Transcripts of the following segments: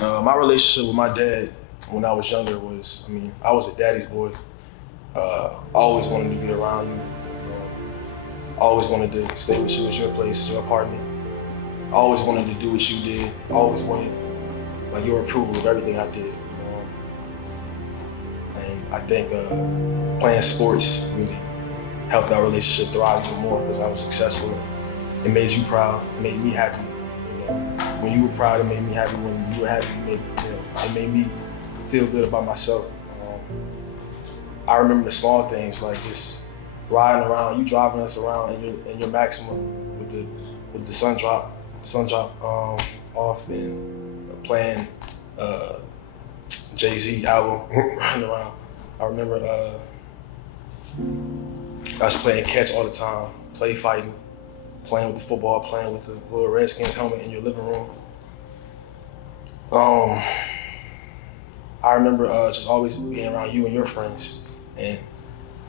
My relationship with my dad when I was younger was, I was a daddy's boy. I always wanted to be around you. Always wanted to stay with you at your place, your apartment. Always wanted to do what you did. Always wanted your approval of everything I did. And I think playing sports really helped our relationship thrive even more because I was successful. It made you proud. It made me happy. When you were proud, it made me happy. When you were happy, it made me feel good about myself. I remember the small things, like just riding around, you driving us around in your Maxima with the sun drop off and playing Jay-Z album, riding around. I remember us playing catch all the time, play fighting, playing with the football, playing with the little Redskins helmet in your living room. I remember just always being around you and your friends and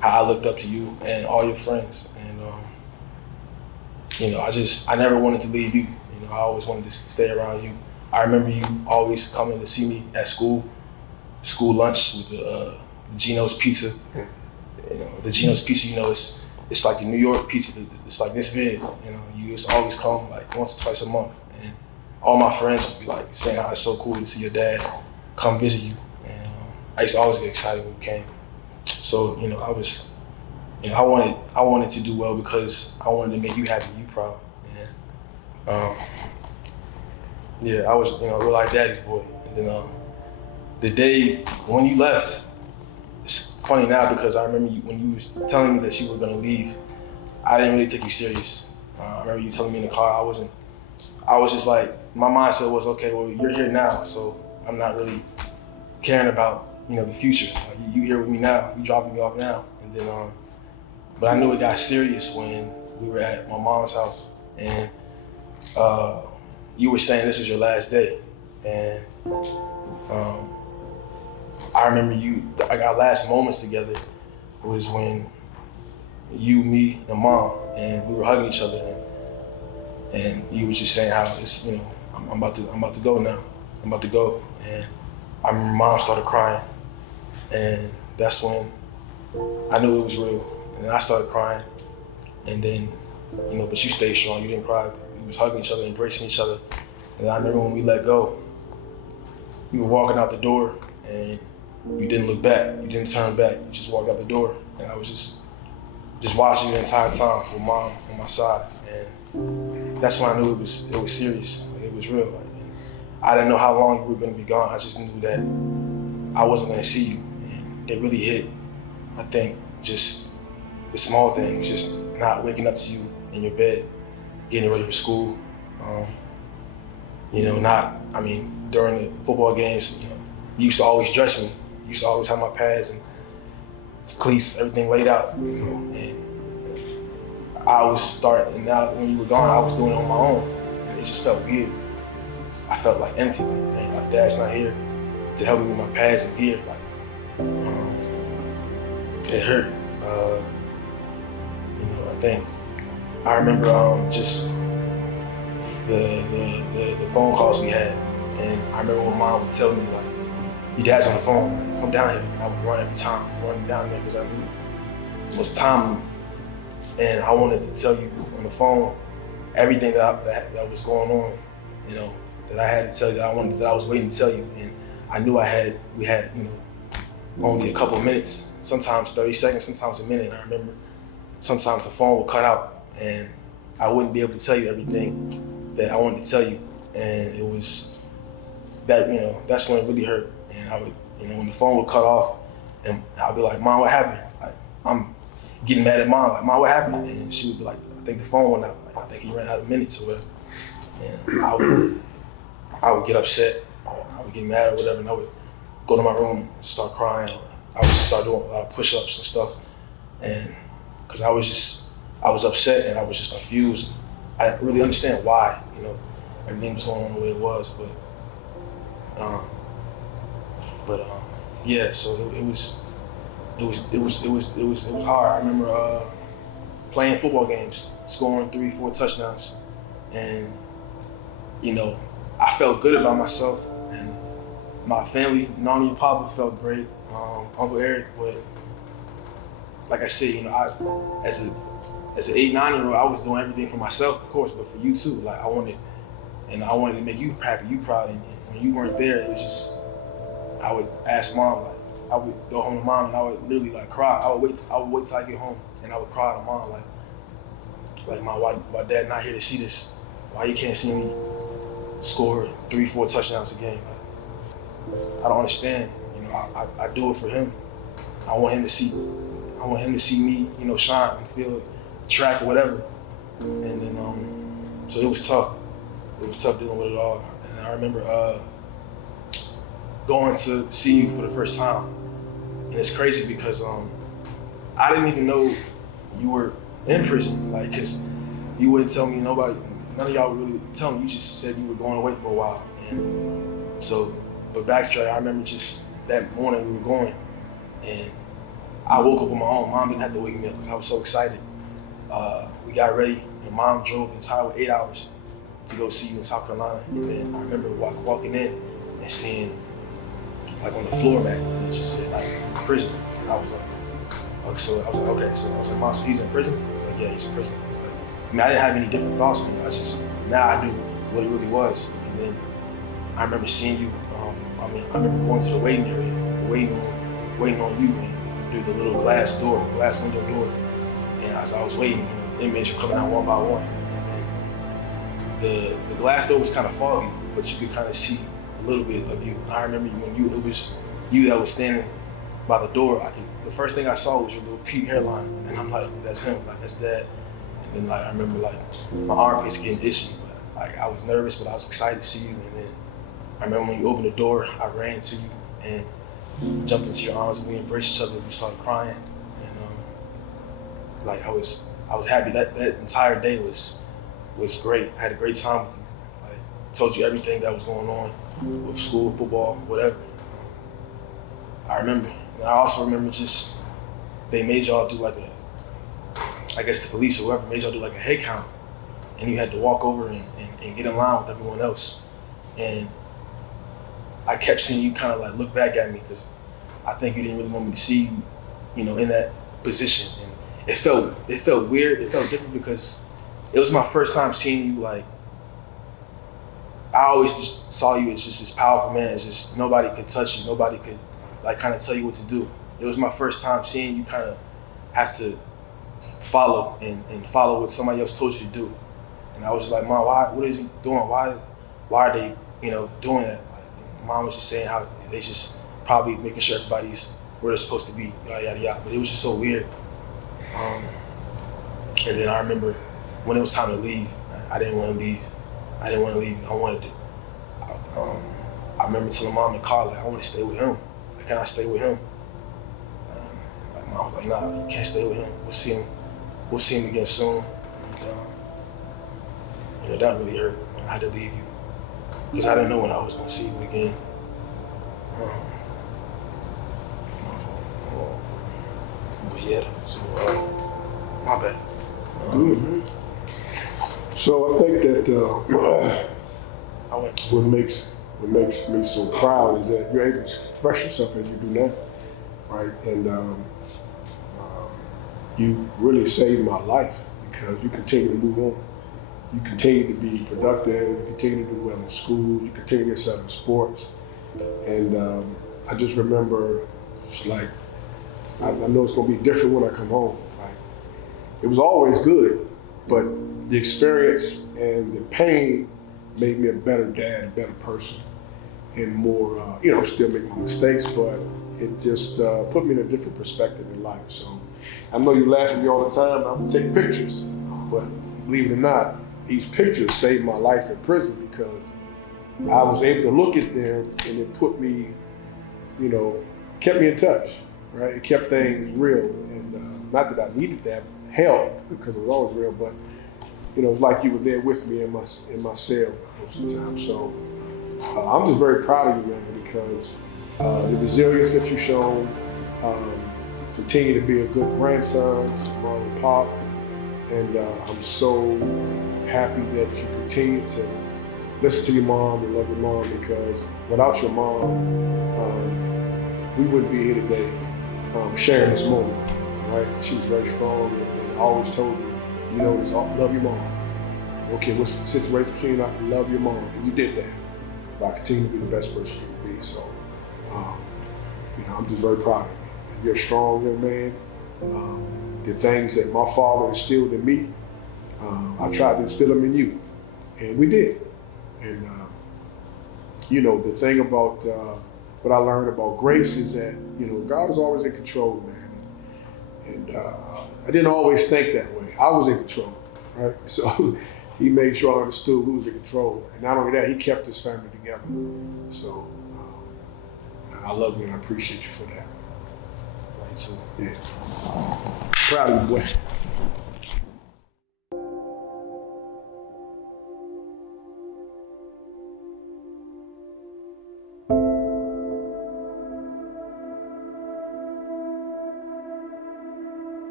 how I looked up to you and all your friends. And I never wanted to leave you. I always wanted to stay around you. I remember you always coming to see me at school lunch with the Geno's Pizza. The Geno's Pizza, it's like the New York pizza. It's like this big. You just always come like once or twice a month, and all my friends would be like saying how it's so cool to see your dad come visit you. And I used to always get excited when you came. So I wanted to do well because I wanted to make you happy, you proud. And I was real life daddy's boy. And then the day when you left, it's funny now because I remember when you was telling me that you were gonna leave, I didn't really take you serious. I remember you telling me in the car, I was just like, my mindset was, okay, well, you're here now, so I'm not really caring about, the future. You here with me now, you dropping me off now. And then, but I knew it got serious when we were at my mom's house and you were saying this was your last day. And I remember our last moments together was when you, me, and mom, and we were hugging each other, and you were just saying how it's, I'm about to go now. I'm about to go. And I remember mom started crying, and that's when I knew it was real. And then I started crying, and then, but you stayed strong. You didn't cry. We was hugging each other, embracing each other. And I remember when we let go, we were walking out the door, and you didn't look back. You didn't turn back. You just walked out the door, and I was just watching you the entire time with mom on my side. And that's when I knew it was serious. It was real. And I didn't know how long you were going to be gone. I just knew that I wasn't going to see you. And it really hit, I think, just the small things, just not waking up to you in your bed, getting ready for school. During the football games, you used to always dress me. You used to always have my pads and cleats, everything laid out, and I was starting, and now when you were gone, I was doing it on my own, and it just felt weird. I felt like empty, like dad's not here to help me with my pads and gear, it hurt. I remember just the phone calls we had, and I remember when mom would tell me your dad's on the phone, come down here. And I would run every time, running down there because I knew it was time. And I wanted to tell you on the phone everything that was going on, that I had to tell you, that I was waiting to tell you. And I knew we had only a couple of minutes, sometimes 30 seconds, sometimes a minute. And I remember sometimes the phone would cut out and I wouldn't be able to tell you everything that I wanted to tell you. And it was that, that's when it really hurt. And I would, when the phone would cut off, and I'd be like, Mom, what happened? I'm getting mad at Mom, Mom, what happened? And she would be like, I think the phone went out. I think he ran out of minutes or whatever. And I would get upset, I would get mad or whatever, and I would go to my room and start crying. I would just start doing a lot of push-ups and stuff. And because I was upset and I was just confused. I didn't really understand why, everything was going on the way it was, so it was hard. I remember playing football games, scoring 3-4 touchdowns, and I felt good about myself, and my family, Nani and Papa felt great, Uncle Eric, but like I said, you know, as an 8, 9-year-old, I was doing everything for myself, of course, but for you too. Like I wanted to make you happy, you proud, and when you weren't there, it was just, I would ask mom, like, I would go home to mom and I would literally like cry. I would wait till I get home and I would cry to mom, like mom, why dad not here to see this? Why you can't see me score 3, 4 touchdowns a game? Like, I don't understand. You know, I do it for him. I want him to see me, you know, shine on the field, track or whatever. And then so it was tough. It was tough dealing with it all. And I remember going to see you for the first time. And it's crazy because I didn't even know you were in prison, like, cause you wouldn't tell me, none of y'all would really tell me. You just said you were going away for a while. And so, but backtrack, I remember just that morning we were going, and I woke up on my own. Mom didn't have to wake me up because I was so excited. We got ready, and mom drove the entire 8 hours to go see you in South Carolina. And then I remember walking in and seeing, like, on the floor mat, and it just said, like, prison. And I was like, okay, so I was like, okay. So I was like, mom, so he's in prison? I was like, yeah, he's in prison. I was like, I mean, I didn't have any different thoughts from it. Now I knew what it really was. And then I remember seeing you, I remember going to the waiting area, waiting on you, and through the little glass window door. And as I was waiting, you know, inmates were coming out one by one. And then the glass door was kind of foggy, but you could kind of see a little bit of you. I remember when it was you that was standing by the door. The first thing I saw was your little peak hairline, and I'm like, that's him, like that's dad. And then like I remember like my armpits getting itchy, but like I was nervous, but I was excited to see you. And then I remember when you opened the door, I ran to you and jumped into your arms, and we embraced each other. We started crying, and like I was happy. That entire day was great. I had a great time with you. Like told you everything that was going on with school, football, whatever. I remember. And I also remember just they made y'all do like I guess the police or whoever made y'all do like a head count, and you had to walk over and get in line with everyone else. And I kept seeing you kind of like look back at me because I think you didn't really want me to see you, you know, in that position. And it felt weird. It felt different because it was my first time seeing you. Like I always just saw you as just this powerful man. It's just nobody could touch you. Nobody could like kind of tell you what to do. It was my first time seeing you kind of have to follow and follow what somebody else told you to do. And I was just like, Mom, what is he doing? Why are they, you know, doing that? Like, Mom was just saying how they just probably making sure everybody's where they're supposed to be, yada, yada, yada. But it was just so weird. And then I remember when it was time to leave, I didn't want to leave. I wanted to. I remember telling Mom in the car, like, I want to stay with him. Like, can I stay with him? Like, Mom was like, nah, you can't stay with him. We'll see him again soon. And, you know, that really hurt when I had to leave you. Because I didn't know when I was going to see you again. But yeah, so, my bad. So I think that what makes me so proud is that you're able to express yourself as you do now, right? And you really saved my life because you continue to move on. You continue to be productive, you continue to do well in school, you continue to excel in sports. And I just remember, it's like, I know it's gonna be different when I come home. Like, it was always good, but the experience and the pain made me a better dad, a better person, and more, still make my mistakes, but it just put me in a different perspective in life. So I know you laugh at me all the time, I would take pictures, but believe it or not, these pictures saved my life in prison because I was able to look at them and it put me, kept me in touch, right? It kept things real. And not that I needed that help because it was always real, but it was like you were there with me in my cell most of the time. So I'm just very proud of you, man, because the resilience that you've shown, continue to be a good grandson to mom and pop, and I'm so happy that you continue to, listen to your mom and love your mom, because without your mom, we wouldn't be here today sharing this moment, right? She was very strong, and I always told me, you know, this, love your mom. Okay, what's the situation between us? Love your mom, and you did that. But I continue to be the best person you can be. So, you know, I'm just very proud of you. And you're a strong young man. The things that my father instilled in me, I tried to instill them in you, and we did. And you know, the thing about what I learned about grace is that, you know, God is always in control, man. And I didn't always think that way. I was in control, right? So he made sure I understood who was in control. And not only that, he kept his family together. So I love you and I appreciate you for that. Me too. Yeah. Proud of you, boy.